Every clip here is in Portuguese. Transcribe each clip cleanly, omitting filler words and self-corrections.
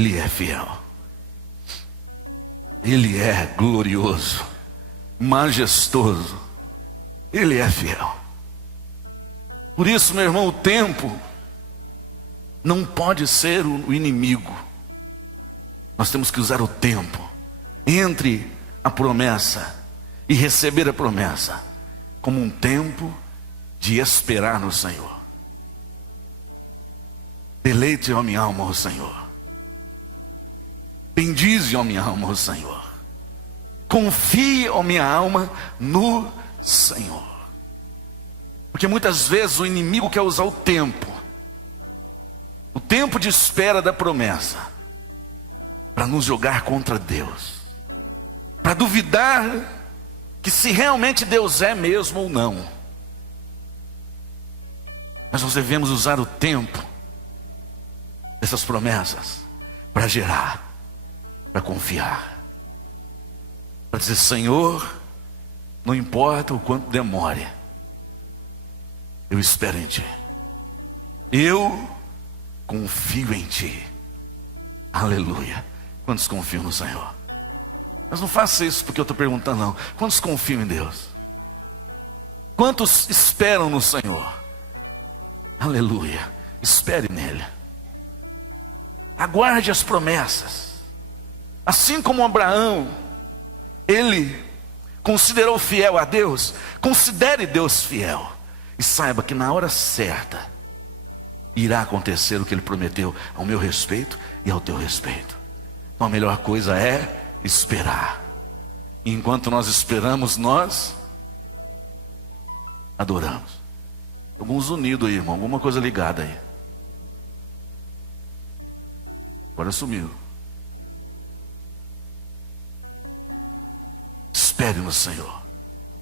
Ele é fiel. Ele é glorioso, majestoso. Ele é fiel. Por isso, meu irmão, o tempo não pode ser o inimigo. Nós temos que usar o tempo entre a promessa e receber a promessa como um tempo de esperar no Senhor. Deleite a minha alma, ó Senhor. Bendize, ó minha alma, ó Senhor. Confie, ó minha alma, no Senhor. Porque muitas vezes o inimigo quer usar o tempo de espera da promessa, para nos jogar contra Deus, para duvidar que se realmente Deus é mesmo ou não. Mas nós devemos usar o tempo dessas promessas para gerar, para confiar, para dizer: Senhor, não importa o quanto demore, eu espero em Ti, eu confio em Ti. Aleluia. Quantos confiam no Senhor? Mas não faça isso porque eu estou perguntando, não. Quantos confiam em Deus? Quantos esperam no Senhor? Aleluia. Espere nele. Aguarde as promessas. Assim como Abraão, ele considerou fiel a Deus, considere Deus fiel. E saiba que na hora certa irá acontecer o que ele prometeu ao meu respeito e ao teu respeito. Então a melhor coisa é esperar. E enquanto nós esperamos, nós adoramos. Alguns unidos aí, irmão, alguma coisa ligada aí. Agora sumiu. Espere no Senhor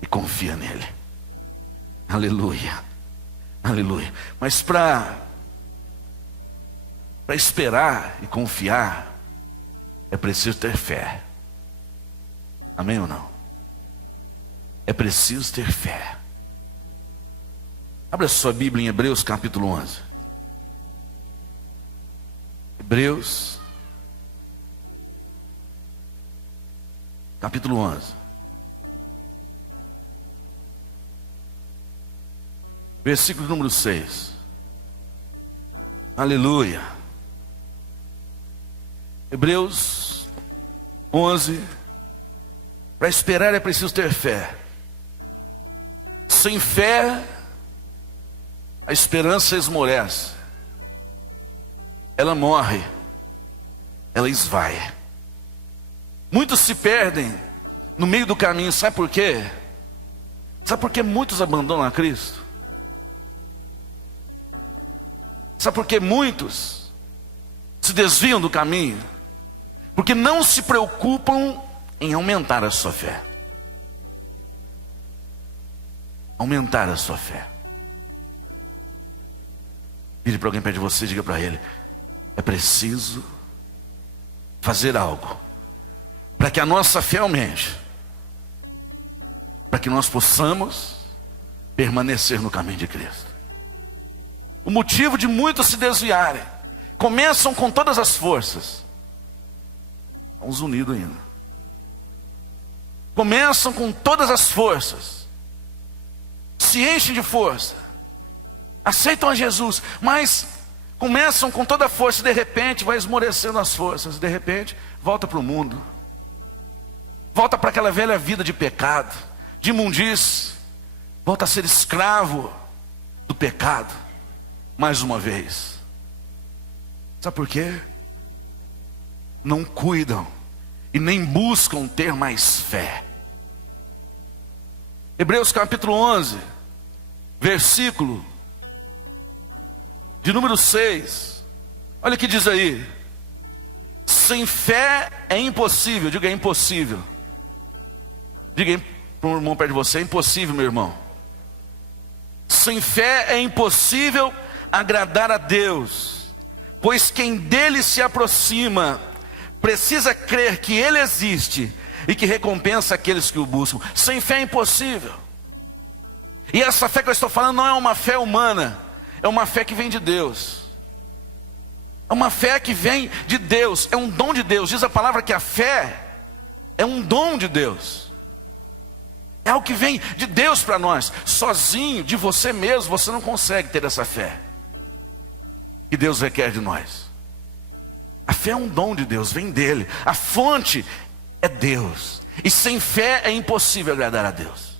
e confia nele. Aleluia. Aleluia. Mas para esperar e confiar, é preciso ter fé. Amém ou não? É preciso ter fé. Abra sua Bíblia em Hebreus capítulo 11. Hebreus capítulo 11. Versículo número 6. Aleluia. Hebreus 11. Para esperar é preciso ter fé. Sem fé, a esperança esmorece. Ela morre. Ela esvai. Muitos se perdem no meio do caminho. Sabe por quê? Sabe por que muitos abandonam a Cristo? Sabe por que muitos se desviam do caminho? Porque não se preocupam em aumentar a sua fé. Aumentar a sua fé. Vire para alguém perto de você e diga para ele: é preciso fazer algo para que a nossa fé aumente, para que nós possamos permanecer no caminho de Cristo. O motivo de muitos se desviarem: começam com todas as forças, uns unidos ainda. Começam com todas as forças, se enchem de força, aceitam a Jesus, mas começam com toda a força e de repente vai esmorecendo as forças, de repente volta para o mundo, volta para aquela velha vida de pecado, de imundície, volta a ser escravo do pecado, mais uma vez. Sabe por quê? Não cuidam e nem buscam ter mais fé. Hebreus capítulo 11, versículo de número 6. Olha o que diz aí: sem fé é impossível. Diga: é impossível. Diga aí para um irmão perto de você: é impossível, meu irmão. Sem fé é impossível agradar a Deus, pois quem dele se aproxima precisa crer que ele existe e que recompensa aqueles que o buscam. Sem fé é impossível. E essa fé que eu estou falando não é uma fé humana, é uma fé que vem de Deus. É uma fé que vem de Deus, é um dom de Deus. Diz a palavra que a fé é um dom de Deus. É algo que vem de Deus para nós. Sozinho, de você mesmo, você não consegue ter essa fé que Deus requer de nós. A fé é um dom de Deus, vem dele. A fonte é Deus. E sem fé é impossível agradar a Deus.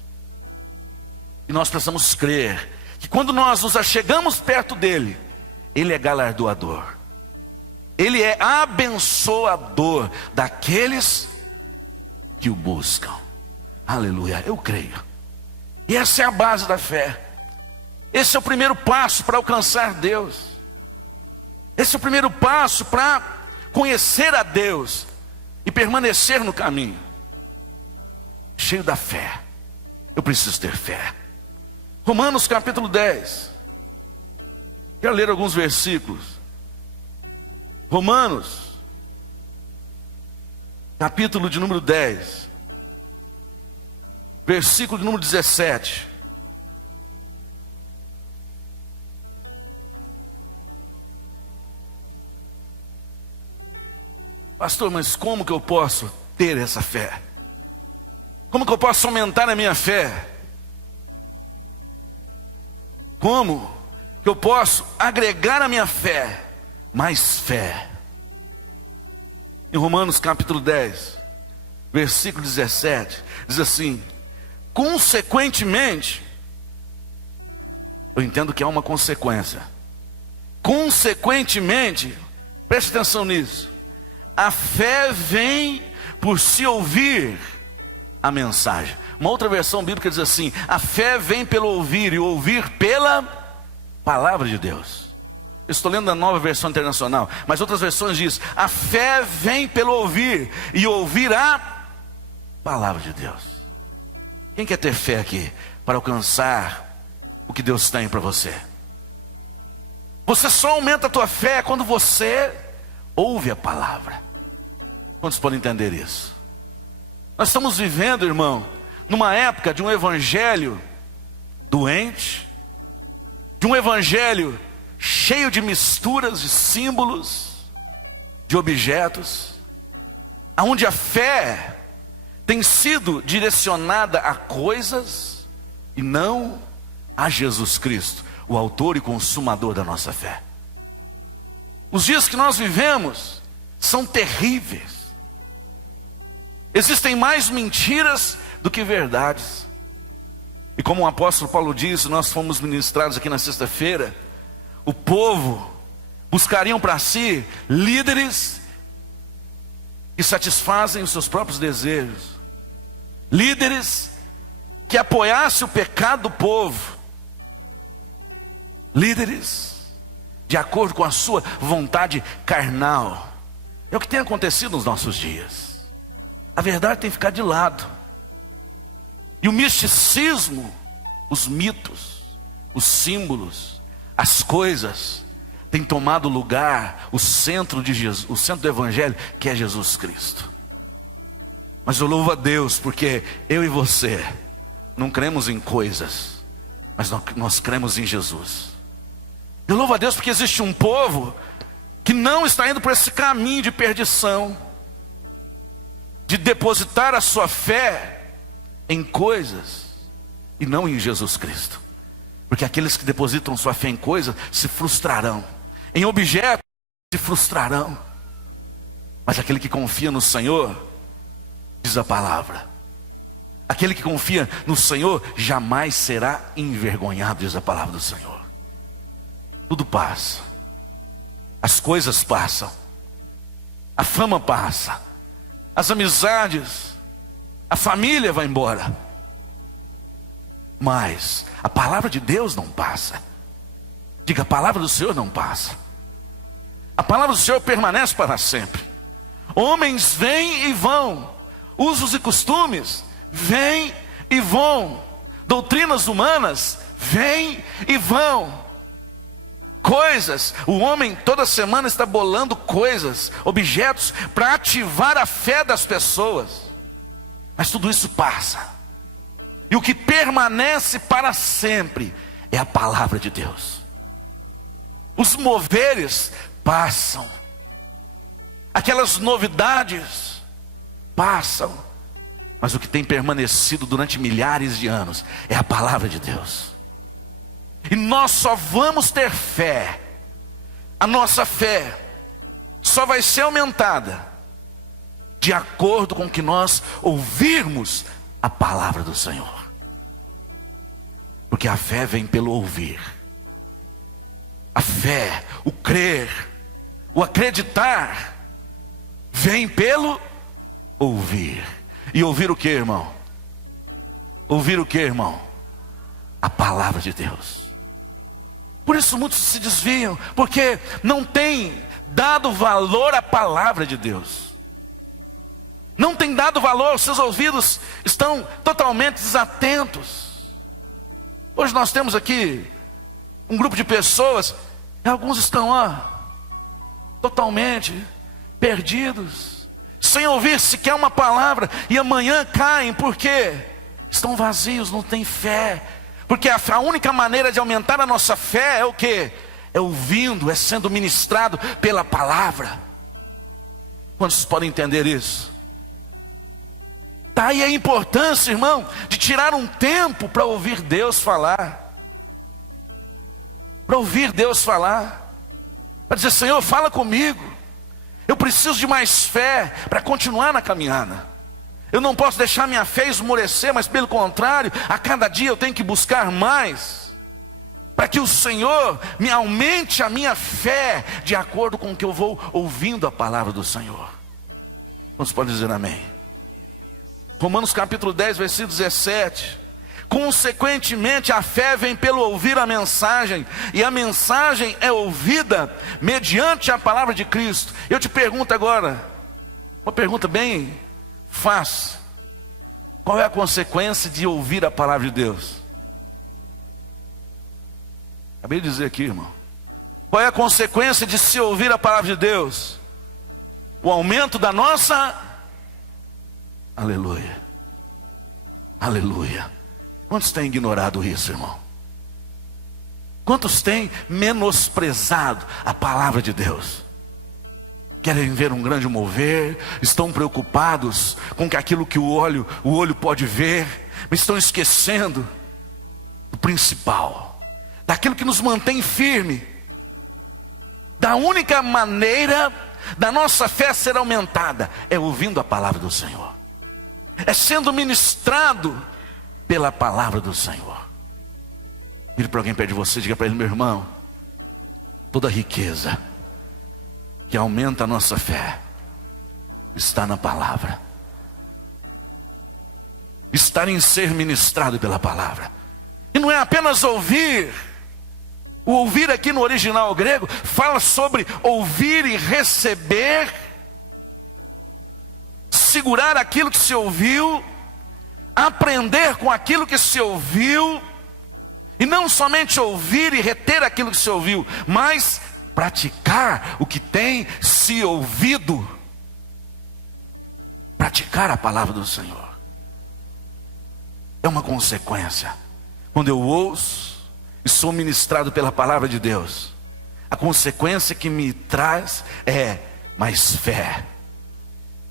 E nós precisamos crer que quando nós nos achegamos perto dele, ele é galardoador. Ele é abençoador daqueles que o buscam. Aleluia, eu creio. E essa é a base da fé. Esse é o primeiro passo para alcançar Deus. Esse é o primeiro passo para conhecer a Deus e permanecer no caminho. Cheio da fé. Eu preciso ter fé. Romanos capítulo 10. Quero ler alguns versículos. Romanos capítulo de número 10, versículo de número 17. Pastor, mas como que eu posso ter essa fé? Como que eu posso aumentar a minha fé? Como que eu posso agregar à minha fé mais fé? Em Romanos capítulo 10, versículo 17, diz assim: consequentemente, eu entendo que há uma consequência. Consequentemente, preste atenção nisso. A fé vem por se ouvir a mensagem. Uma outra versão bíblica diz assim: a fé vem pelo ouvir, e ouvir pela palavra de Deus. Eu estou lendo a Nova Versão Internacional, mas outras versões diz: a fé vem pelo ouvir, e ouvir a palavra de Deus. Quem quer ter fé aqui para alcançar o que Deus tem para você? Você só aumenta a tua fé quando você ouve a palavra. Quantos podem entender isso? Nós estamos vivendo, irmão, numa época de um evangelho doente, de um evangelho cheio de misturas, de símbolos, de objetos, onde a fé tem sido direcionada a coisas e não a Jesus Cristo, o autor e consumador da nossa fé. Os dias que nós vivemos são terríveis. Existem mais mentiras do que verdades. E como o apóstolo Paulo disse, nós fomos ministrados aqui na sexta-feira, o povo buscariam para si líderes que satisfazem os seus próprios desejos, líderes que apoiassem o pecado do povo, líderes de acordo com a sua vontade carnal. É o que tem acontecido nos nossos dias. A verdade tem ficado de lado. E o misticismo, os mitos, os símbolos, as coisas tem tomado lugar, o centro de Jesus, o centro do evangelho, que é Jesus Cristo. Mas eu louvo a Deus, porque eu e você não cremos em coisas, mas nós cremos em Jesus. Eu louvo a Deus porque existe um povo que não está indo por esse caminho de perdição, de depositar a sua fé em coisas e não em Jesus Cristo. Porque aqueles que depositam sua fé em coisas se frustrarão, em objetos se frustrarão. Mas aquele que confia no Senhor, diz a palavra, aquele que confia no Senhor jamais será envergonhado, diz a palavra do Senhor. Tudo passa, as coisas passam, a fama passa, as amizades, a família vai embora, mas a palavra de Deus não passa. Diga, a palavra do Senhor não passa. A palavra do Senhor permanece para sempre. Homens vêm e vão, usos e costumes vêm e vão, doutrinas humanas vêm e vão, coisas, o homem toda semana está bolando coisas, objetos para ativar a fé das pessoas. Mas tudo isso passa. E o que permanece para sempre é a palavra de Deus. Os moveres passam, aquelas novidades passam, mas o que tem permanecido durante milhares de anos é a palavra de Deus. E nós só vamos ter fé, a nossa fé só vai ser aumentada de acordo com que nós ouvirmos a palavra do Senhor. Porque a fé vem pelo ouvir. A fé, o crer, o acreditar, vem pelo ouvir. E ouvir o que, irmão? Ouvir o que, irmão? A palavra de Deus. Por isso muitos se desviam, porque não têm dado valor à palavra de Deus. Não têm dado valor, seus ouvidos estão totalmente desatentos. Hoje nós temos aqui um grupo de pessoas, e alguns estão totalmente perdidos, sem ouvir sequer uma palavra, e amanhã caem, porque estão vazios, não têm fé. Porque a única maneira de aumentar a nossa fé é o quê? É ouvindo, é sendo ministrado pela palavra. Quantos podem entender isso? Tá aí a importância, irmão, de tirar um tempo para ouvir Deus falar. Para ouvir Deus falar. Para dizer, Senhor, fala comigo. Eu preciso de mais fé para continuar na caminhada. Eu não posso deixar minha fé esmorecer, mas pelo contrário, a cada dia eu tenho que buscar mais, para que o Senhor me aumente a minha fé, de acordo com o que eu vou ouvindo a palavra do Senhor. Você pode dizer amém? Romanos capítulo 10, versículo 17. Consequentemente, a fé vem pelo ouvir a mensagem, e a mensagem é ouvida mediante a palavra de Cristo. Eu te pergunto agora, uma pergunta bem fácil: qual é a consequência de ouvir a palavra de Deus? Acabei de dizer aqui, irmão. Qual é a consequência de se ouvir a palavra de Deus? O aumento da nossa... Aleluia. Aleluia. Quantos têm ignorado isso, irmão? Quantos têm menosprezado a palavra de Deus? Querem ver um grande mover, estão preocupados com aquilo que o olho pode ver, mas estão esquecendo do principal, daquilo que nos mantém firme, da única maneira da nossa fé ser aumentada, é ouvindo a palavra do Senhor, é sendo ministrado pela palavra do Senhor. Vire para alguém perto de você, diga para ele: meu irmão, toda riqueza que aumenta a nossa fé está na palavra, está em ser ministrado pela palavra. E não é apenas ouvir. O ouvir aqui no original grego fala sobre ouvir e receber, segurar aquilo que se ouviu, aprender com aquilo que se ouviu, e não somente ouvir e reter aquilo que se ouviu, mas praticar o que tem se ouvido. Praticar a palavra do Senhor é uma consequência. Quando eu ouço e sou ministrado pela palavra de Deus, a consequência que me traz é mais fé.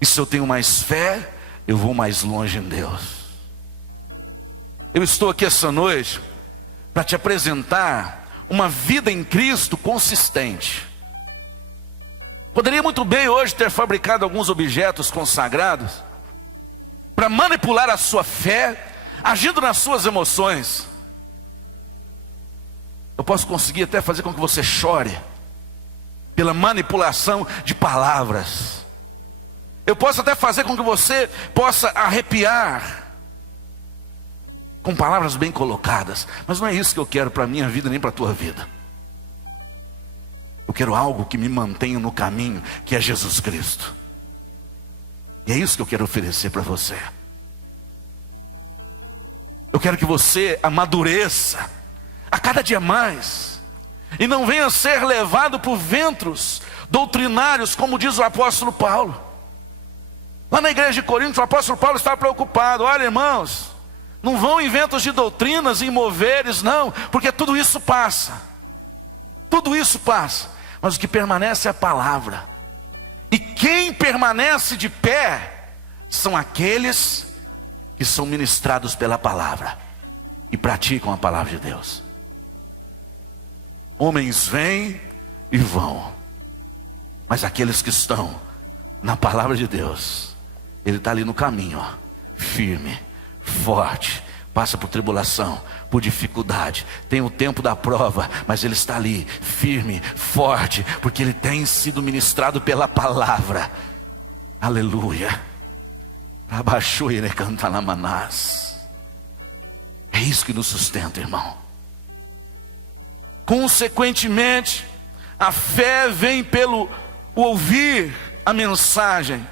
E se eu tenho mais fé, eu vou mais longe em Deus. Eu estou aqui essa noite para te apresentar uma vida em Cristo consistente. Poderia muito bem hoje ter fabricado alguns objetos consagrados para manipular a sua fé, agindo nas suas emoções. Eu posso conseguir até fazer com que você chore pela manipulação de palavras. Eu posso até fazer com que você possa arrepiar com palavras bem colocadas, mas não é isso que eu quero para a minha vida, nem para a tua vida. Eu quero algo que me mantenha no caminho, que é Jesus Cristo. E é isso que eu quero oferecer para você. Eu quero que você amadureça a cada dia mais, e não venha ser levado por ventos doutrinários, como diz o apóstolo Paulo. Lá na igreja de Corinto, o apóstolo Paulo estava preocupado: olha, irmãos, não vão em ventos de doutrinas e moveres, não, porque tudo isso passa. Tudo isso passa. mas o que permanece é a palavra. E quem permanece de pé são aqueles que são ministrados pela palavra e praticam a palavra de Deus. Homens vêm e vão, mas aqueles que estão na palavra de Deus, ele está ali no caminho, ó, firme, forte, passa por tribulação, por dificuldade, tem o tempo da prova, mas ele está ali, firme, forte, porque ele tem sido ministrado pela palavra. Aleluia. Abaixou ele cantar na manás. É isso que nos sustenta, irmão. Consequentemente, a fé vem pelo ouvir a mensagem,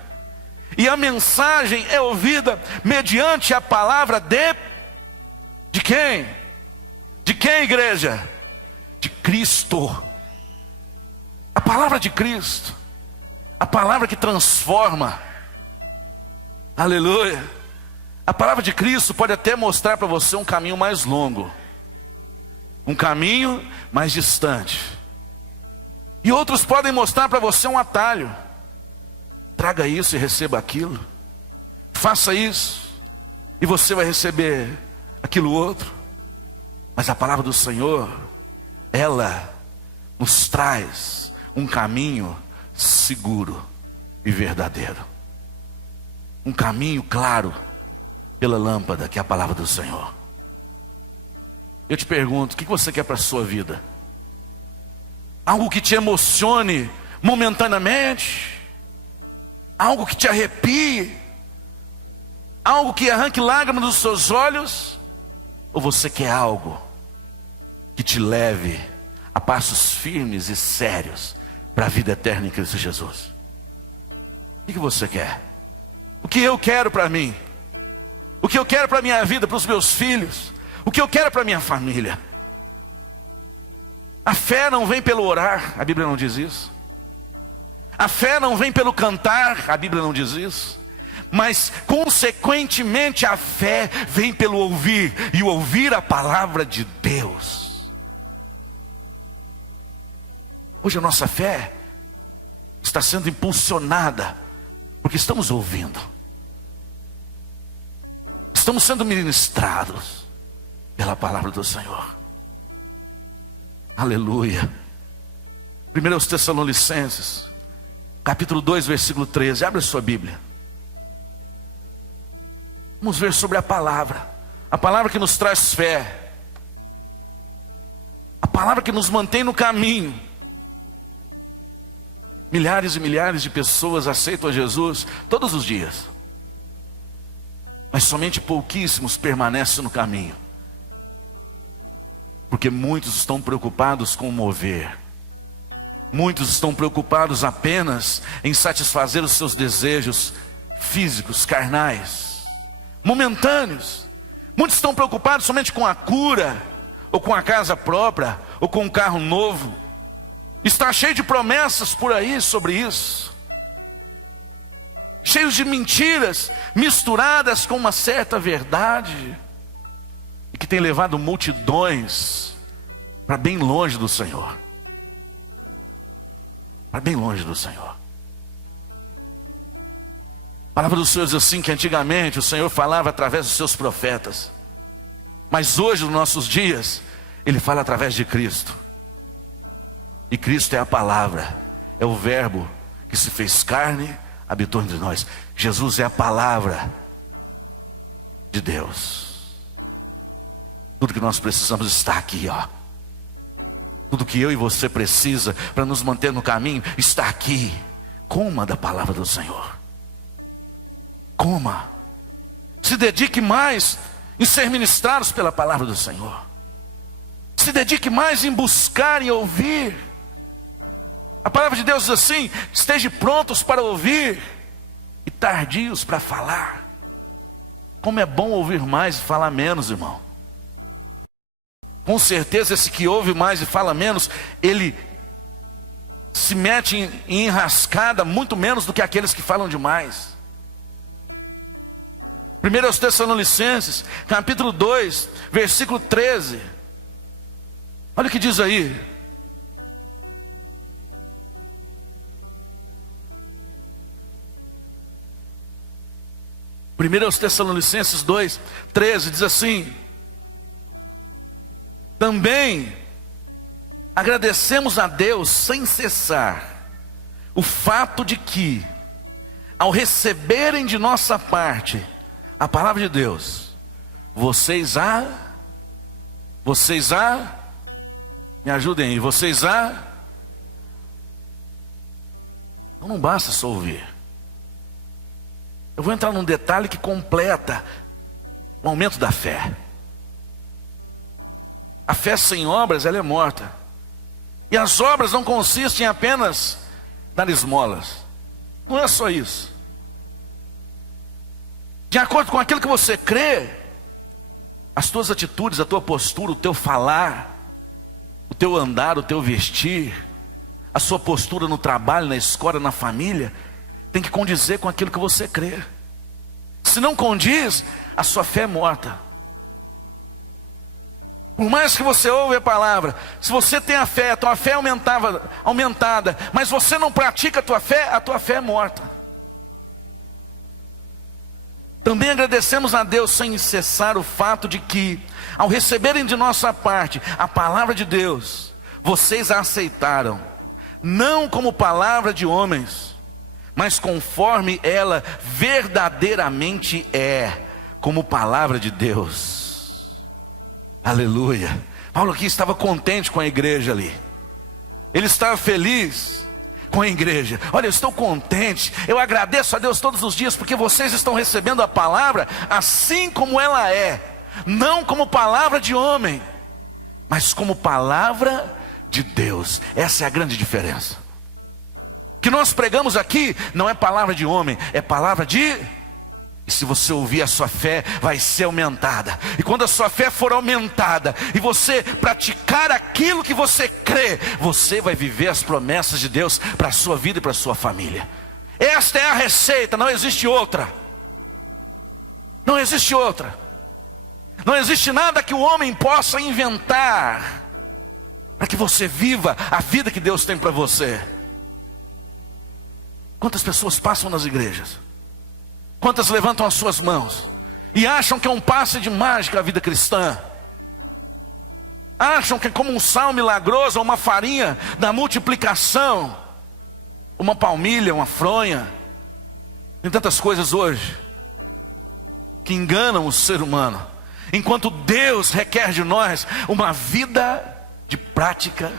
e a mensagem é ouvida mediante a palavra de quem? De quem, igreja? De Cristo. A palavra de Cristo, a palavra que transforma. Aleluia. A palavra de Cristo pode até mostrar para você um caminho mais longo, um caminho mais distante, e outros podem mostrar para você um atalho. Traga isso e receba aquilo, faça isso e você vai receber aquilo outro. Mas a palavra do Senhor, ela nos traz um caminho seguro e verdadeiro, um caminho claro pela lâmpada que é a palavra do Senhor. Eu te pergunto, o que você quer para a sua vida? Algo que te emocione momentaneamente? Algo que te arrepie? Algo que arranque lágrimas dos seus olhos? Ou você quer algo que te leve a passos firmes e sérios para a vida eterna em Cristo Jesus? O que você quer? O que eu quero para mim? O que eu quero para a minha vida, para os meus filhos? O que eu quero para a minha família? A fé não vem pelo orar, a Bíblia não diz isso. A fé não vem pelo cantar, a Bíblia não diz isso. Mas consequentemente a fé vem pelo ouvir, e ouvir a palavra de Deus. Hoje a nossa fé está sendo impulsionada porque estamos ouvindo, estamos sendo ministrados pela palavra do Senhor. Aleluia. 1 Tessalonicenses capítulo 2, versículo 13. Abre a sua Bíblia. Vamos ver sobre a palavra que nos traz fé, a palavra que nos mantém no caminho. Milhares e milhares de pessoas aceitam a Jesus todos os dias, mas somente pouquíssimos permanecem no caminho, porque muitos estão preocupados com o mover. Muitos estão preocupados apenas em satisfazer os seus desejos físicos, carnais, momentâneos. Muitos estão preocupados somente com a cura, ou com a casa própria, ou com um carro novo. Está cheio de promessas por aí sobre isso, cheios de mentiras misturadas com uma certa verdade, e que tem levado multidões para bem longe do Senhor. Para bem longe do Senhor. A palavra do Senhor diz assim, que antigamente o Senhor falava através dos seus profetas, mas hoje, nos nossos dias, Ele fala através de Cristo. E Cristo é a palavra, é o verbo que se fez carne, habitou entre nós. Jesus é a palavra de Deus. Tudo que nós precisamos está aqui, ó. Tudo que eu e você precisa para nos manter no caminho está aqui. Coma da palavra do Senhor. Coma. Se dedique mais em ser ministrados pela palavra do Senhor. Se dedique mais em buscar e ouvir. A palavra de Deus diz assim: estejam prontos para ouvir e tardios para falar. Como é bom ouvir mais e falar menos, irmão. Com certeza esse que ouve mais e fala menos, ele se mete em enrascada muito menos do que aqueles que falam demais. 1 Tessalonicenses capítulo 2, versículo 13. Olha o que diz aí: 1 Tessalonicenses 2:13 diz assim: também agradecemos a Deus sem cessar o fato de que, ao receberem de nossa parte a palavra de Deus, me ajudem aí, então não basta só ouvir. Eu vou entrar num detalhe que completa o aumento da fé. A fé sem obras, ela é morta. E as obras não consistem em apenas dar esmolas. Não é só isso. De acordo com aquilo que você crê, as tuas atitudes, a tua postura, o teu falar, o teu andar, o teu vestir, a sua postura no trabalho, na escola, na família, tem que condizer com aquilo que você crê. Se não condiz, a sua fé é morta. Por mais que você ouve a palavra, se você tem a fé, a tua fé é aumentada, mas você não pratica a tua fé é morta. Também agradecemos a Deus sem cessar o fato de que, ao receberem de nossa parte a palavra de Deus, vocês a aceitaram, não como palavra de homens, mas conforme ela verdadeiramente é, como palavra de Deus. Aleluia. Paulo aqui estava contente com a igreja ali. Ele estava feliz com a igreja. Olha, eu estou contente, eu agradeço a Deus todos os dias, porque vocês estão recebendo a palavra assim como ela é, não como palavra de homem, mas como palavra de Deus. Essa é a grande diferença. O que nós pregamos aqui não é palavra de homem, é palavra de... E se você ouvir, a sua fé vai ser aumentada. E quando a sua fé for aumentada e você praticar aquilo que você crê, você vai viver as promessas de Deus para a sua vida e para a sua família. Esta é a receita, não existe outra. Não existe outra. Não existe nada que o homem possa inventar para que você viva a vida que Deus tem para você. Quantas pessoas passam nas igrejas? Quantas levantam as suas mãos e acham que é um passe de mágica a vida cristã? Acham que é como um sal milagroso, uma farinha da multiplicação, uma palmilha, uma fronha. Tem tantas coisas hoje que enganam o ser humano, enquanto Deus requer de nós uma vida de prática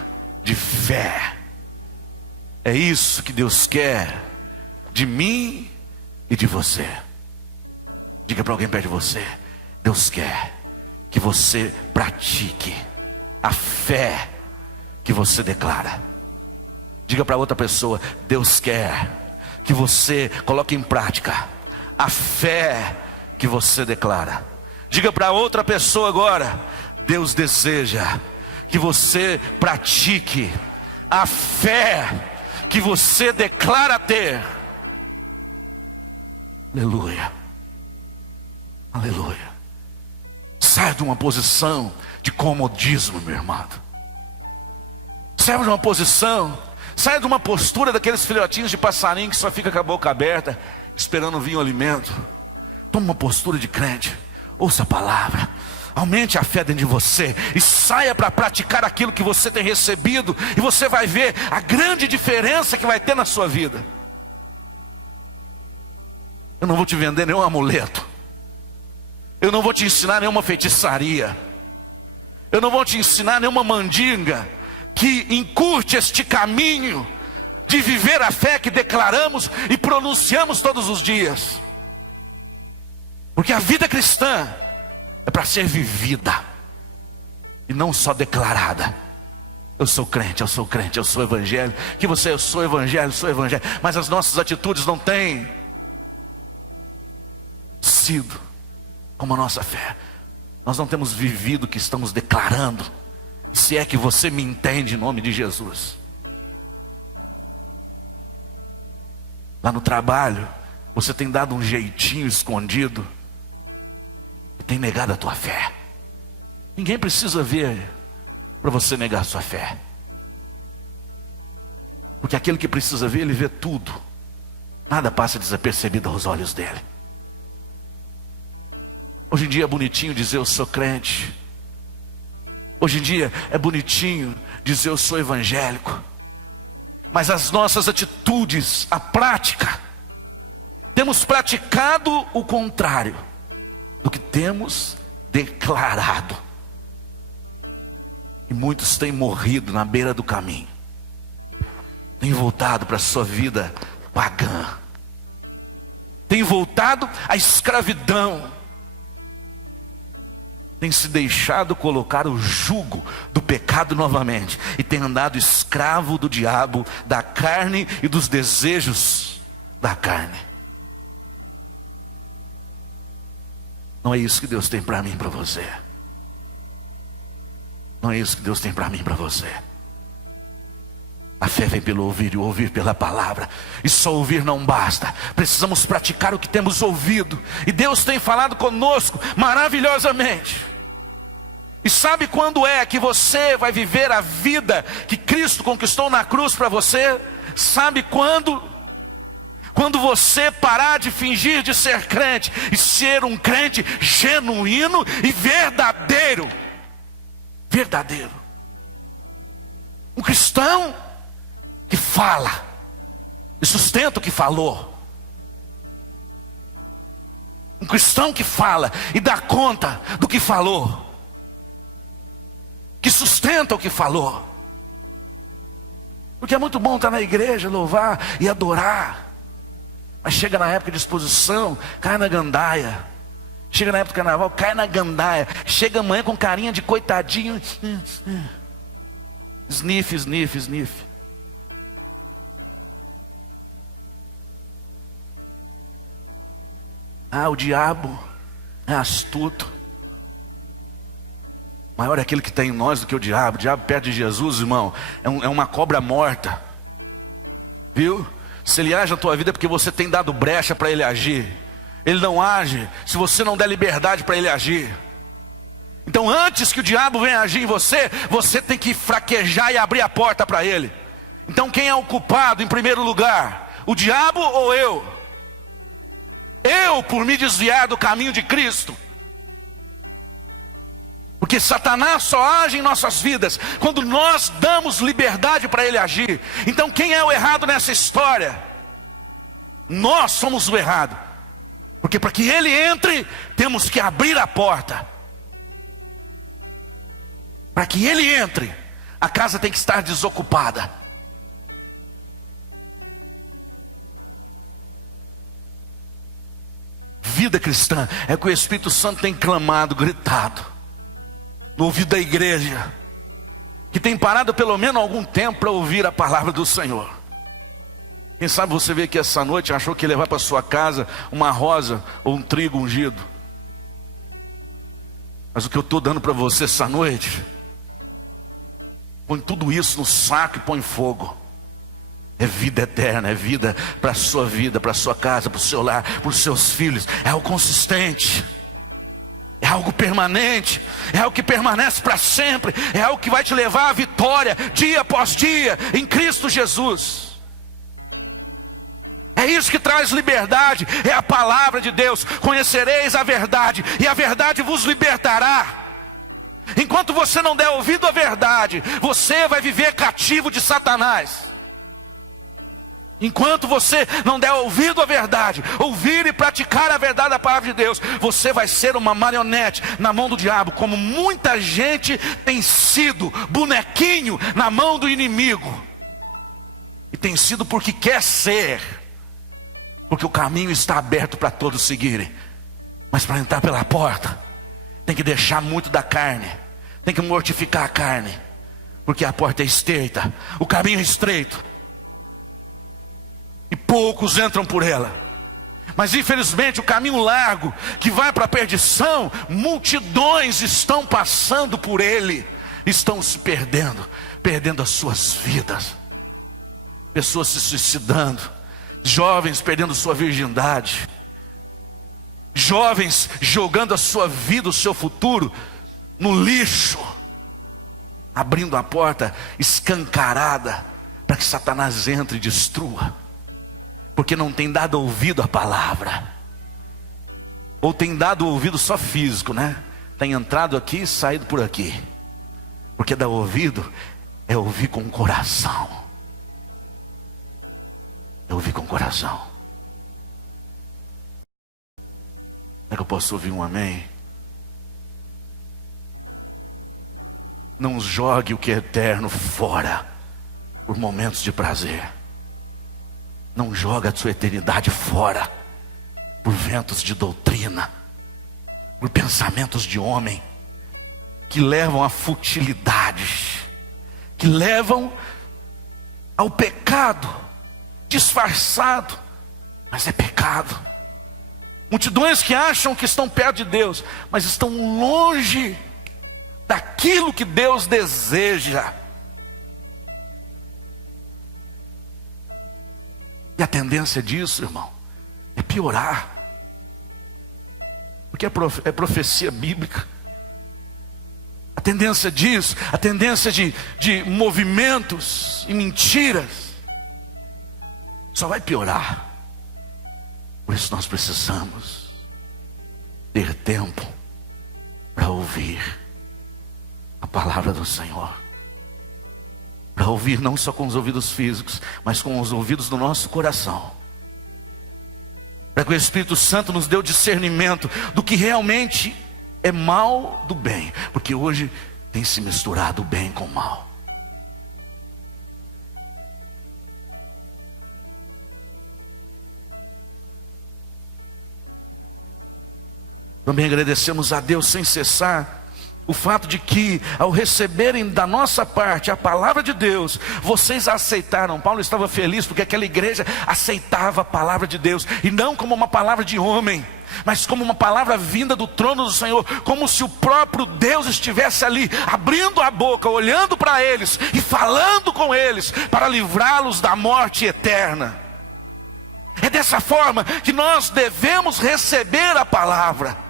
de fé. É isso que Deus quer de mim e de você. Diga para alguém perto de você: Deus quer que você pratique a fé que você declara. Diga para outra pessoa: Deus quer que você coloque em prática a fé que você declara. Diga para outra pessoa agora: Deus deseja que você pratique a fé que você declara ter. Aleluia, aleluia. Saia de uma posição de comodismo, meu amado. Saia de uma posição, saia de uma postura daqueles filhotinhos de passarinho que só fica com a boca aberta, esperando vir o alimento. Tome uma postura de crente, ouça a palavra, aumente a fé dentro de você e saia para praticar aquilo que você tem recebido, e você vai ver a grande diferença que vai ter na sua vida. Eu não vou te vender nenhum amuleto. Eu não vou te ensinar nenhuma feitiçaria. Eu não vou te ensinar nenhuma mandinga que encurte este caminho de viver a fé que declaramos e pronunciamos todos os dias. Porque a vida cristã é para ser vivida e não só declarada. Eu sou crente, eu sou crente, eu sou evangelho. Que você, eu sou evangelho, mas as nossas atitudes não têm sido como a nossa fé. Nós não temos vivido o que estamos declarando. Se é que você me entende, em nome de Jesus. Lá no trabalho, você tem dado um jeitinho escondido e tem negado a tua fé. Ninguém precisa ver para você negar a sua fé, porque aquele que precisa ver, ele vê tudo. Nada passa desapercebido aos olhos dele. Hoje em dia é bonitinho dizer eu sou crente. Hoje em dia é bonitinho dizer eu sou evangélico. Mas as nossas atitudes, a prática, temos praticado o contrário do que temos declarado. E muitos têm morrido na beira do caminho. Têm voltado para a sua vida pagã. Têm voltado à escravidão. Tem se deixado colocar o jugo do pecado novamente, e tem andado escravo do diabo, da carne e dos desejos da carne. Não é isso que Deus tem para mim e para você. Não é isso que Deus tem para mim e para você. A fé vem pelo ouvir e o ouvir pela palavra. E só ouvir não basta. Precisamos praticar o que temos ouvido. E Deus tem falado conosco maravilhosamente. E sabe quando é que você vai viver a vida que Cristo conquistou na cruz para você? Sabe quando? Quando você parar de fingir de ser crente e ser um crente genuíno e verdadeiro. Verdadeiro. Um cristão que fala e sustenta o que falou. Um cristão que fala e dá conta do que falou, que sustenta o que falou. Porque é muito bom estar na igreja, louvar e adorar, mas chega na época de exposição, cai na gandaia. Chega na época do carnaval, cai na gandaia. Chega amanhã com carinha de coitadinho. Sniff, sniff, sniff. Ah, o diabo é astuto. Maior é aquele que está em nós do que o diabo. O diabo perto de Jesus, irmão, é uma cobra morta. Viu? Se ele age na tua vida é porque você tem dado brecha para ele agir. Ele não age se você não der liberdade para ele agir. Então antes que o diabo venha agir em você, você tem que fraquejar e abrir a porta para ele. Então quem é o culpado em primeiro lugar? O diabo ou eu? Eu, por me desviar do caminho de Cristo. Porque Satanás só age em nossas vidas quando nós damos liberdade para ele agir. Então quem é o errado nessa história? Nós somos o errado. Porque para que ele entre, temos que abrir a porta. Para que ele entre, a casa tem que estar desocupada. Vida cristã é o que o Espírito Santo tem clamado, gritado no ouvido da igreja, que tem parado pelo menos algum tempo para ouvir a palavra do Senhor. Quem sabe você veio aqui essa noite e achou que ia levar para sua casa uma rosa ou um trigo ungido. Mas o que eu estou dando para você essa noite, põe tudo isso no saco e põe fogo. É vida eterna, é vida para a sua vida, para a sua casa, para o seu lar, para os seus filhos. É algo consistente, é algo permanente, é algo que permanece para sempre, é algo que vai te levar à vitória, dia após dia, em Cristo Jesus. É isso que traz liberdade, é a palavra de Deus. Conhecereis a verdade, e a verdade vos libertará. Enquanto você não der ouvido à verdade, você vai viver cativo de Satanás. Enquanto você não der ouvido à verdade, ouvir e praticar a verdade da palavra de Deus, você vai ser uma marionete na mão do diabo, como muita gente tem sido bonequinho na mão do inimigo. E tem sido porque quer ser, porque o caminho está aberto para todos seguirem. Mas para entrar pela porta, tem que deixar muito da carne, tem que mortificar a carne, porque a porta é estreita, o caminho é estreito, e poucos entram por ela. Mas infelizmente o caminho largo, que vai para a perdição, multidões estão passando por ele, estão se perdendo, perdendo as suas vidas. Pessoas se suicidando, jovens perdendo sua virgindade, jovens jogando a sua vida, o seu futuro no lixo, abrindo a porta escancarada para que Satanás entre e destrua, porque não tem dado ouvido à palavra. Ou tem dado ouvido só físico, né? Tem entrado aqui e saído por aqui. Porque dar ouvido é ouvir com o coração. É ouvir com o coração. Como é que eu posso ouvir um amém? Não jogue o que é eterno fora por momentos de prazer. Não jogue a sua eternidade fora por ventos de doutrina, por pensamentos de homem que levam a futilidades, que levam ao pecado disfarçado, mas é pecado. Multidões que acham que estão perto de Deus, mas estão longe daquilo que Deus deseja. E a tendência disso, irmão, é piorar. Porque é profecia bíblica. A tendência disso, a tendência de movimentos e mentiras, só vai piorar. Por isso nós precisamos ter tempo para ouvir a palavra do Senhor. Para ouvir não só com os ouvidos físicos, mas com os ouvidos do nosso coração. Para que o Espírito Santo nos dê o discernimento do que realmente é mal do bem. Porque hoje tem se misturado o bem com o mal. Também agradecemos a Deus sem cessar o fato de que, ao receberem da nossa parte a palavra de Deus, vocês a aceitaram. Paulo estava feliz porque aquela igreja aceitava a palavra de Deus, e não como uma palavra de homem, mas como uma palavra vinda do trono do Senhor, como se o próprio Deus estivesse ali, abrindo a boca, olhando para eles e falando com eles, para livrá-los da morte eterna. É dessa forma que nós devemos receber a palavra.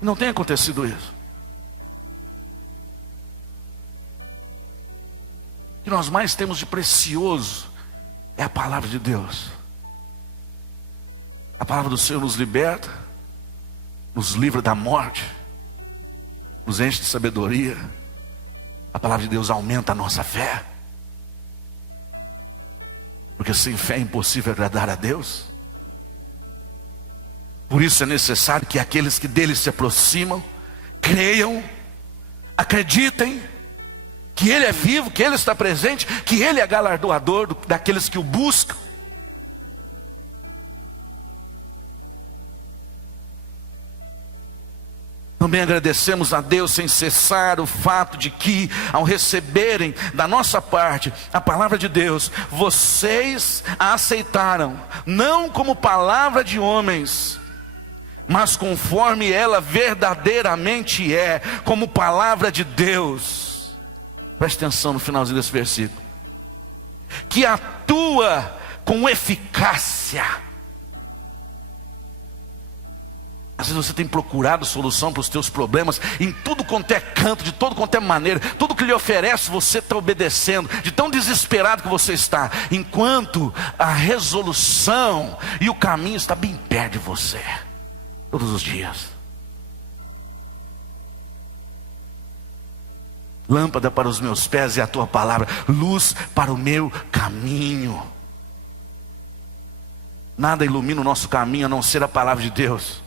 Não tem acontecido isso. O que nós mais temos de precioso é a palavra de Deus. A palavra do Senhor nos liberta, nos livra da morte, nos enche de sabedoria. A palavra de Deus aumenta a nossa fé, porque sem fé é impossível agradar a Deus. Por isso é necessário que aqueles que dele se aproximam creiam, acreditem que ele é vivo, que ele está presente, que ele é galardoador daqueles que o buscam. Também agradecemos a Deus sem cessar o fato de que, ao receberem da nossa parte a palavra de Deus, vocês a aceitaram, não como palavra de homens, mas conforme ela verdadeiramente é, como palavra de Deus. Preste atenção no finalzinho desse versículo. Que atua com eficácia. Às vezes você tem procurado solução para os teus problemas em tudo quanto é canto, de todo quanto é maneira. Tudo que lhe oferece você está obedecendo, de tão desesperado que você está, enquanto a resolução e o caminho está bem perto de você, todos os dias. Lâmpada para os meus pés é a tua palavra, luz para o meu caminho. Nada ilumina o nosso caminho a não ser a palavra de Deus.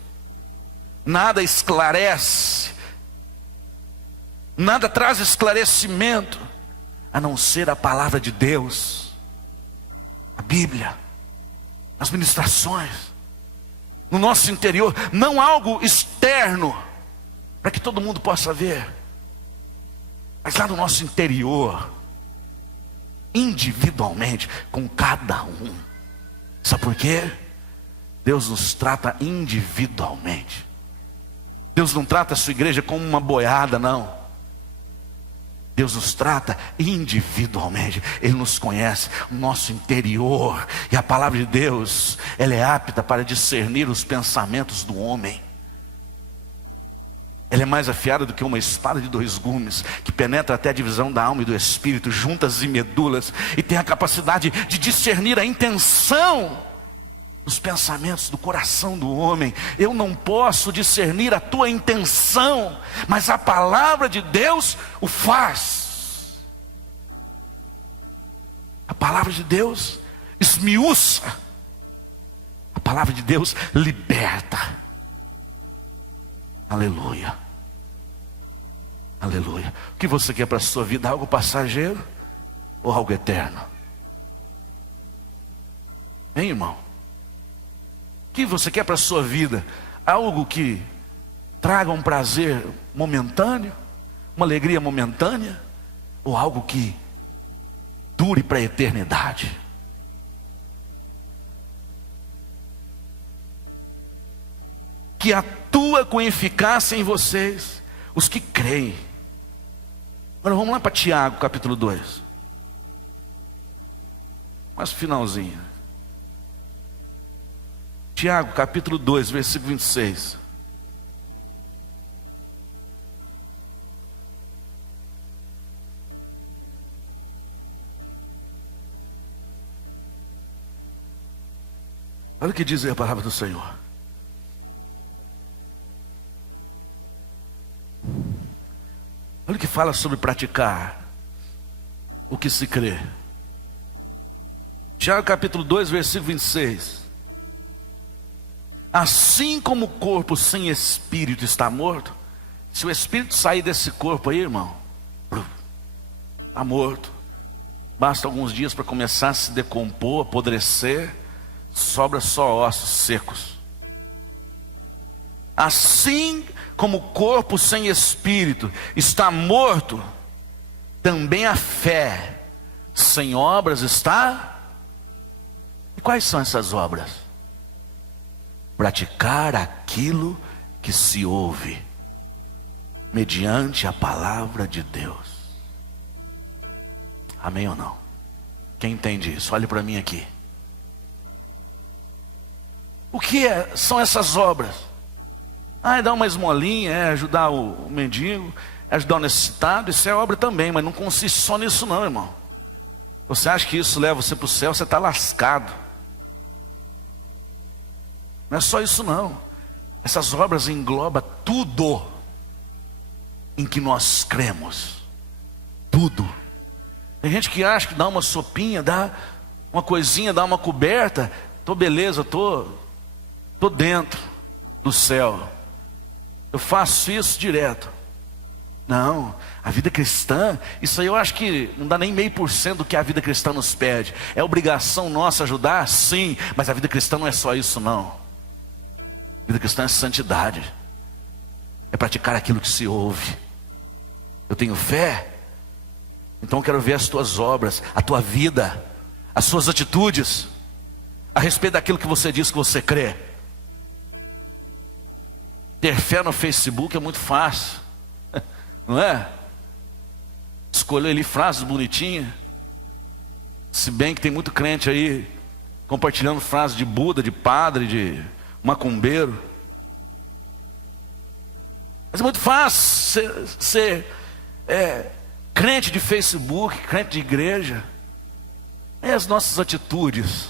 Nada esclarece, nada traz esclarecimento a não ser a palavra de Deus, a Bíblia, as ministrações, no nosso interior, não algo externo para que todo mundo possa ver, mas lá no nosso interior, individualmente, com cada um. Sabe por quê? Deus nos trata individualmente. Deus não trata a sua igreja como uma boiada, não. Deus nos trata individualmente. Ele nos conhece, o nosso interior. E a palavra de Deus, ela é apta para discernir os pensamentos do homem. Ela é mais afiada do que uma espada de 2 gumes, que penetra até a divisão da alma e do espírito, juntas e medulas, e tem a capacidade de discernir a intenção dos pensamentos do coração do homem. Eu não posso discernir a tua intenção, mas a palavra de Deus o faz. A palavra de Deus esmiuça. A palavra de Deus liberta. Aleluia. Aleluia. O que você quer para a sua vida? Algo passageiro ou algo eterno? Hein, irmão? O que você quer para a sua vida? Algo que traga um prazer momentâneo, uma alegria momentânea, ou algo que dure para a eternidade? Que atua com eficácia em vocês, os que creem. Agora vamos lá para Tiago, capítulo 2. Mas finalzinho. Tiago, capítulo 2, versículo 26. Olha o que diz aí a palavra do Senhor. Olha o que fala sobre praticar o que se crê. Tiago capítulo 2, versículo 26. Assim como o corpo sem espírito está morto, se o espírito sair desse corpo aí, irmão, está morto. Basta alguns dias para começar a se decompor, apodrecer, sobra só ossos secos. Assim como o corpo sem espírito está morto, também a fé sem obras está. E quais são essas obras? Praticar aquilo que se ouve, mediante a palavra de Deus. Amém ou não? Quem entende isso? Olhe para mim aqui. O que são essas obras? É dar uma esmolinha, é ajudar o mendigo, é ajudar o necessitado. Isso é obra também, mas não consiste só nisso não, irmão. Você acha que isso leva você para o céu? Você está lascado. Não é só isso não. Essas obras englobam tudo em que nós cremos. Tudo. Tem gente que acha que dá uma sopinha, dá uma coisinha, dá uma coberta, tô beleza, tô dentro do céu. Eu faço isso direto. Não, a vida cristã, isso aí eu acho que não dá nem 0,5% do que a vida cristã nos pede. É obrigação nossa ajudar? Sim, mas a vida cristã não é só isso não. A vida cristã é santidade. É praticar aquilo que se ouve. Eu tenho fé, então eu quero ver as tuas obras, a tua vida, as suas atitudes, a respeito daquilo que você diz que você crê. Ter fé no Facebook é muito fácil, não é? Escolher ali frases bonitinhas. Se bem que tem muito crente aí compartilhando frases de Buda, de padre, de macumbeiro. Mas é muito fácil ser crente de Facebook, crente de igreja. É as nossas atitudes.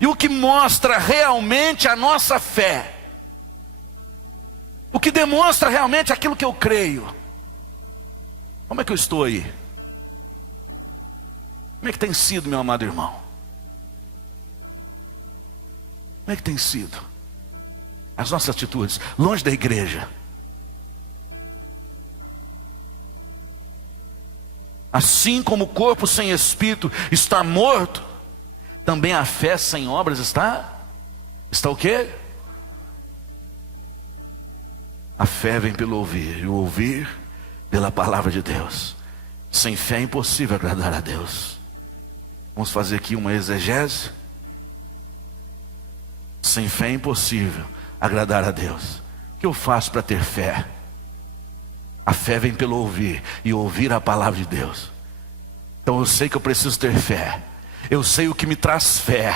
E o que mostra realmente a nossa fé. O que demonstra realmente aquilo que eu creio. Como é que eu estou aí? Como é que tem sido, meu amado irmão? Como é que tem sido as nossas atitudes longe da igreja? Assim como o corpo sem espírito está morto, também a fé sem obras está o quê? A fé vem pelo ouvir, e o ouvir pela palavra de Deus. Sem fé é impossível agradar a Deus. Vamos fazer aqui uma exegese. Sem fé é impossível agradar a Deus. O que eu faço para ter fé? A fé vem pelo ouvir, e ouvir a palavra de Deus. Então eu sei que eu preciso ter fé. Eu sei o que me traz fé.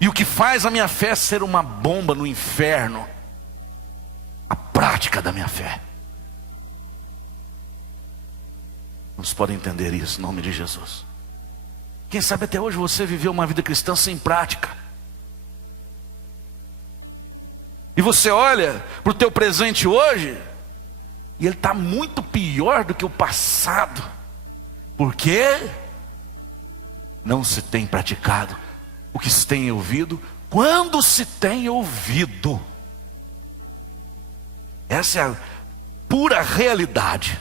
E o que faz a minha fé ser uma bomba no inferno? A prática da minha fé. Vocês podem entender isso em nome de Jesus. Quem sabe até hoje você viveu uma vida cristã sem prática. E você olha para o teu presente hoje, e ele está muito pior do que o passado. Por quê? Não se tem praticado o que se tem ouvido, quando se tem ouvido. Essa é a pura realidade.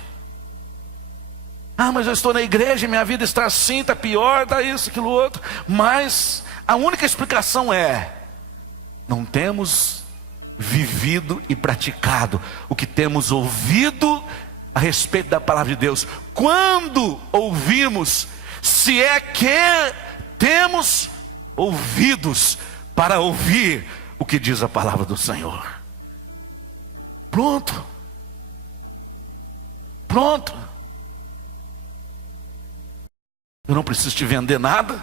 Ah, mas eu estou na igreja e minha vida está assim, está pior, está isso, aquilo outro. Mas a única explicação é: não temos vivido e praticado o que temos ouvido a respeito da palavra de Deus. Quando ouvimos, se é que temos ouvidos para ouvir o que diz a palavra do Senhor. Pronto. Pronto. Eu não preciso te vender nada,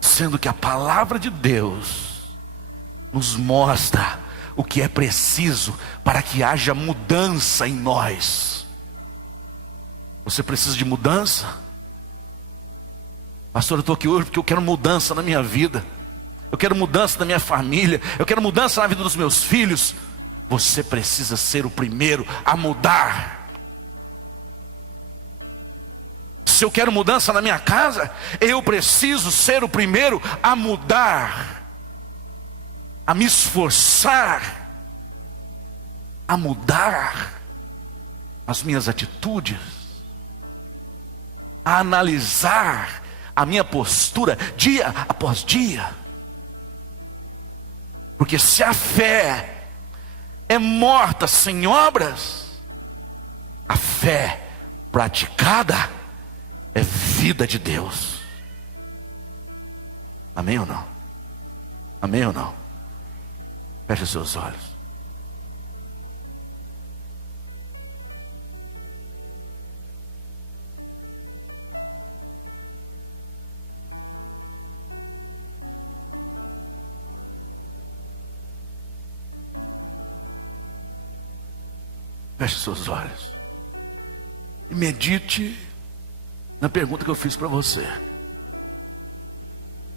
sendo que a palavra de Deus nos mostra o que é preciso para que haja mudança em nós. Você precisa de mudança? Pastor, eu estou aqui hoje porque eu quero mudança na minha vida, eu quero mudança na minha família, eu quero mudança na vida dos meus filhos. Você precisa ser o primeiro a mudar. Se eu quero mudança na minha casa, eu preciso ser o primeiro a mudar, a me esforçar, a mudar as minhas atitudes, a analisar a minha postura dia após dia. Porque se a fé é morta sem obras, a fé praticada é vida de Deus. Amém ou não? Amém ou não? Feche os seus olhos. Feche os seus olhos e medite na pergunta que eu fiz para você.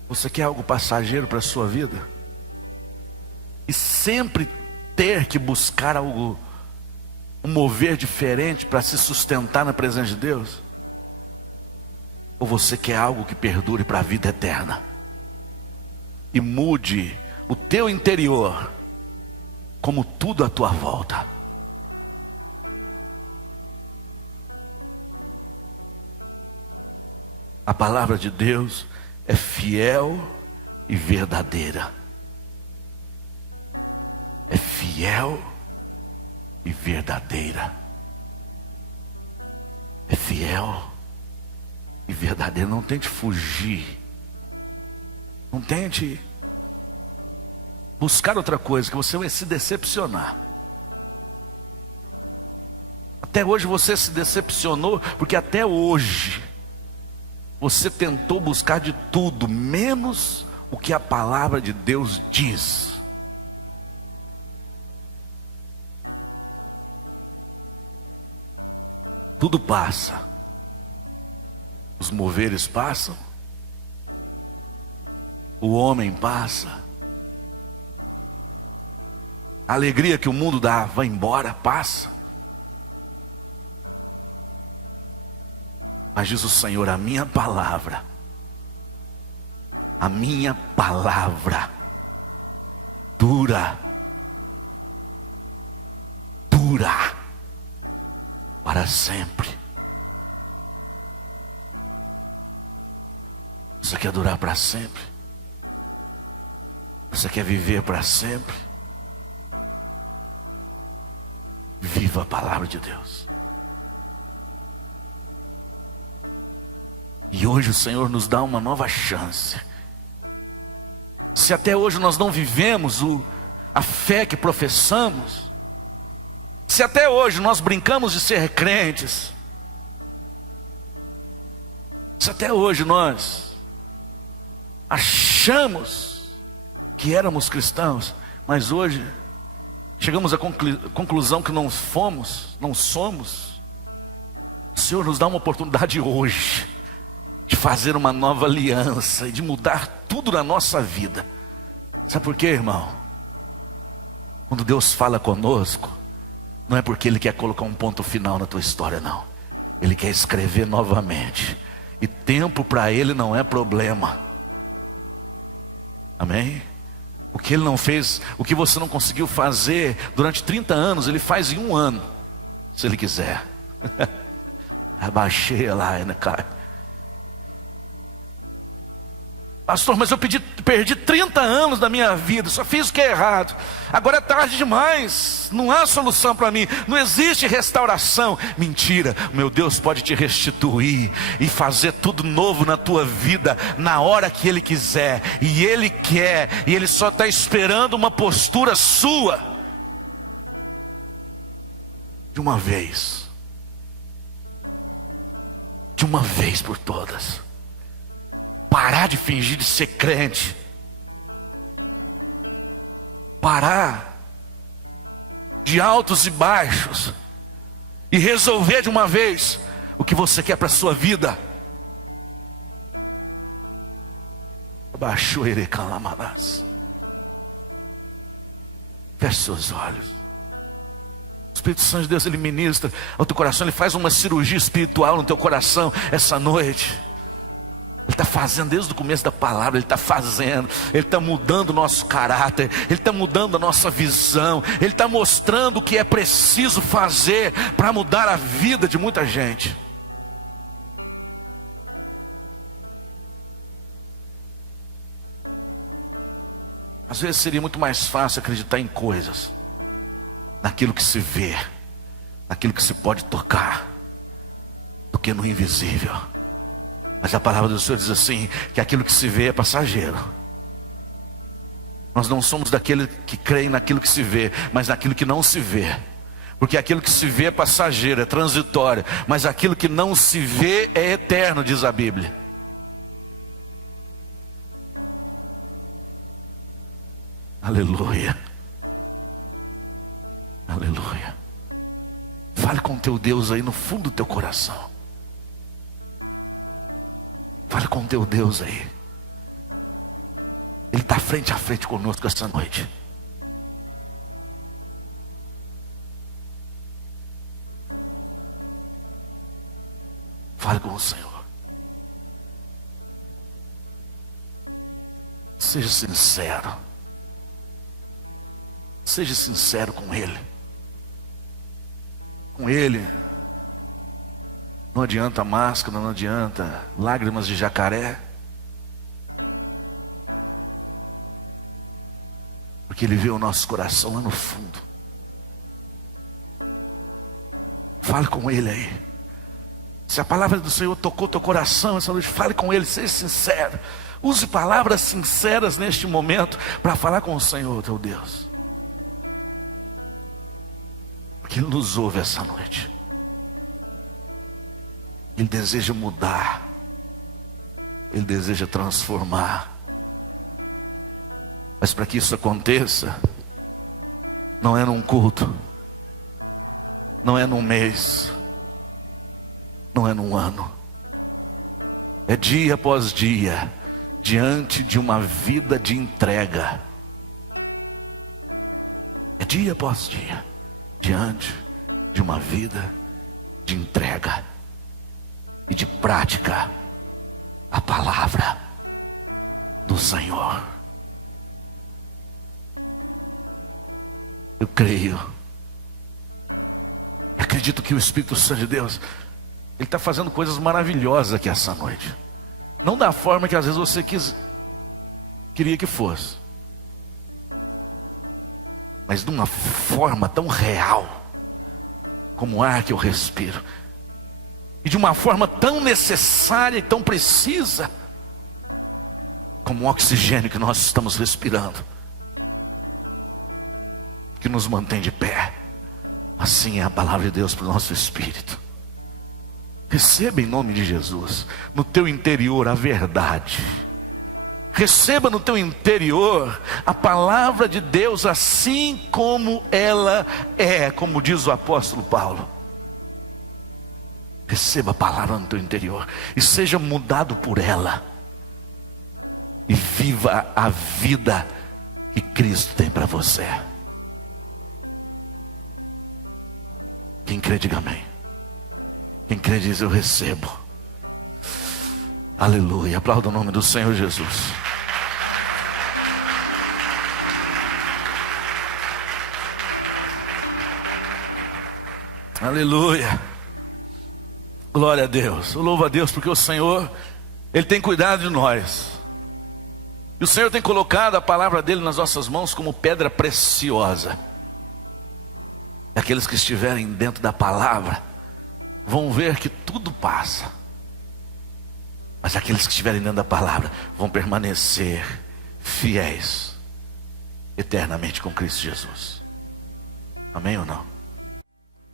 Você quer algo passageiro para a sua vida? E sempre ter que buscar algo, um mover diferente para se sustentar na presença de Deus? Ou você quer algo que perdure para a vida eterna? E mude o teu interior, como tudo à tua volta. A palavra de Deus é fiel e verdadeira. É fiel e verdadeira. É fiel e verdadeira. Não tente fugir. Não tente buscar outra coisa, que você vai se decepcionar. Até hoje você se decepcionou, porque até hoje você tentou buscar de tudo, menos o que a palavra de Deus diz. Tudo passa. Os moveres passam. O homem passa. A alegria que o mundo dá vai embora, passa. Mas diz o Senhor: a minha palavra dura para sempre. Você quer durar para sempre? Você quer viver para sempre? Viva a palavra de Deus. E hoje o Senhor nos dá uma nova chance. Se até hoje nós não vivemos a fé que professamos, se até hoje nós brincamos de ser crentes, se até hoje nós achamos que éramos cristãos, mas hoje chegamos à conclusão que não somos, o Senhor nos dá uma oportunidade hoje de fazer uma nova aliança e de mudar tudo na nossa vida, Sabe por quê, irmão? Quando Deus fala conosco, não é porque Ele quer colocar um ponto final na tua história, não. Ele quer escrever novamente. E tempo para Ele não é problema. Amém? O que Ele não fez, o que você não conseguiu fazer durante 30 anos, Ele faz em 1 ano, se Ele quiser. Abaixei lá, né, cara? Pastor, mas eu perdi 30 anos da minha vida, só fiz o que é errado. Agora é tarde demais, não há solução para mim, não existe restauração. Mentira, meu Deus pode te restituir e fazer tudo novo na tua vida, na hora que Ele quiser. E Ele quer, e Ele só está esperando uma postura sua. De uma vez por todas. Parar de fingir de ser crente. Parar de altos e baixos. E resolver de uma vez o que você quer para a sua vida. Abaixou Erecalamanás. Feche seus olhos. O Espírito Santo de Deus, Ele ministra ao teu coração. Ele faz uma cirurgia espiritual no teu coração essa noite. Ele está fazendo desde o começo da palavra, Ele está fazendo, Ele está mudando o nosso caráter, Ele está mudando a nossa visão, Ele está mostrando o que é preciso fazer para mudar a vida de muita gente. Às vezes seria muito mais fácil acreditar em coisas, naquilo que se vê, naquilo que se pode tocar, do que no invisível. Mas a palavra do Senhor diz assim, que aquilo que se vê é passageiro. Nós não somos daquele que creem naquilo que se vê, mas naquilo que não se vê. Porque aquilo que se vê é passageiro, é transitório, mas aquilo que não se vê é eterno, diz a Bíblia. Aleluia. Aleluia. Fale com teu Deus aí no fundo do teu coração. Fale com teu Deus aí. Ele está frente a frente conosco essa noite. Fale com o Senhor. Seja sincero. Seja sincero com Ele. Com Ele. Não adianta máscara, não adianta lágrimas de jacaré. Porque Ele vê o nosso coração lá no fundo. Fale com Ele aí. Se a palavra do Senhor tocou teu coração essa noite, fale com Ele, seja sincero. Use palavras sinceras neste momento para falar com o Senhor, teu Deus. Porque Ele nos ouve essa noite. Ele deseja mudar. Ele deseja transformar. Mas para que isso aconteça, não é num culto, não é num mês, não é num ano. É dia após dia, diante de uma vida de entrega. É dia após dia, diante de uma vida de entrega e de prática a palavra do Senhor. Eu creio, acredito que o Espírito Santo de Deus, Ele está fazendo coisas maravilhosas aqui essa noite. Não da forma que às vezes você queria que fosse, mas de uma forma tão real, como o ar que eu respiro. E de uma forma tão necessária e tão precisa, como o oxigênio que nós estamos respirando, que nos mantém de pé. Assim é a palavra de Deus para o nosso espírito. Receba em nome de Jesus, no teu interior a verdade. Receba no teu interior a palavra de Deus assim como ela é, como diz o apóstolo Paulo. Receba a palavra no teu interior e seja mudado por ela. E viva a vida que Cristo tem para você. Quem crê, diga amém. Quem crê diz: eu recebo. Aleluia. Aplauda o nome do Senhor Jesus. Aleluia. Glória a Deus. Eu louvo a Deus porque o Senhor, Ele tem cuidado de nós. E o Senhor tem colocado a palavra dEle nas nossas mãos como pedra preciosa. Aqueles que estiverem dentro da palavra vão ver que tudo passa, mas aqueles que estiverem dentro da palavra vão permanecer fiéis eternamente com Cristo Jesus. Amém ou não?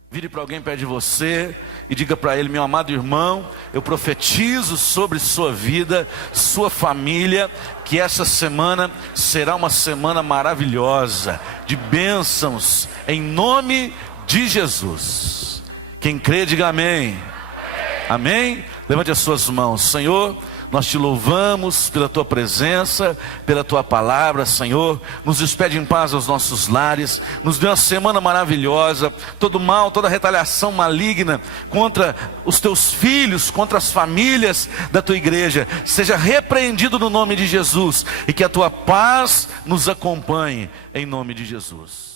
Vire para alguém perto de você e diga para ele: meu amado irmão, eu profetizo sobre sua vida, sua família, que essa semana será uma semana maravilhosa, de bênçãos, em nome de Jesus. Quem crê, diga amém. Amém? Levante as suas mãos. Senhor, nós te louvamos pela tua presença, pela tua palavra, Senhor. Nos despede em paz aos nossos lares, nos dê uma semana maravilhosa. Todo mal, toda retaliação maligna contra os teus filhos, contra as famílias da tua igreja, seja repreendido no nome de Jesus, e que a tua paz nos acompanhe em nome de Jesus.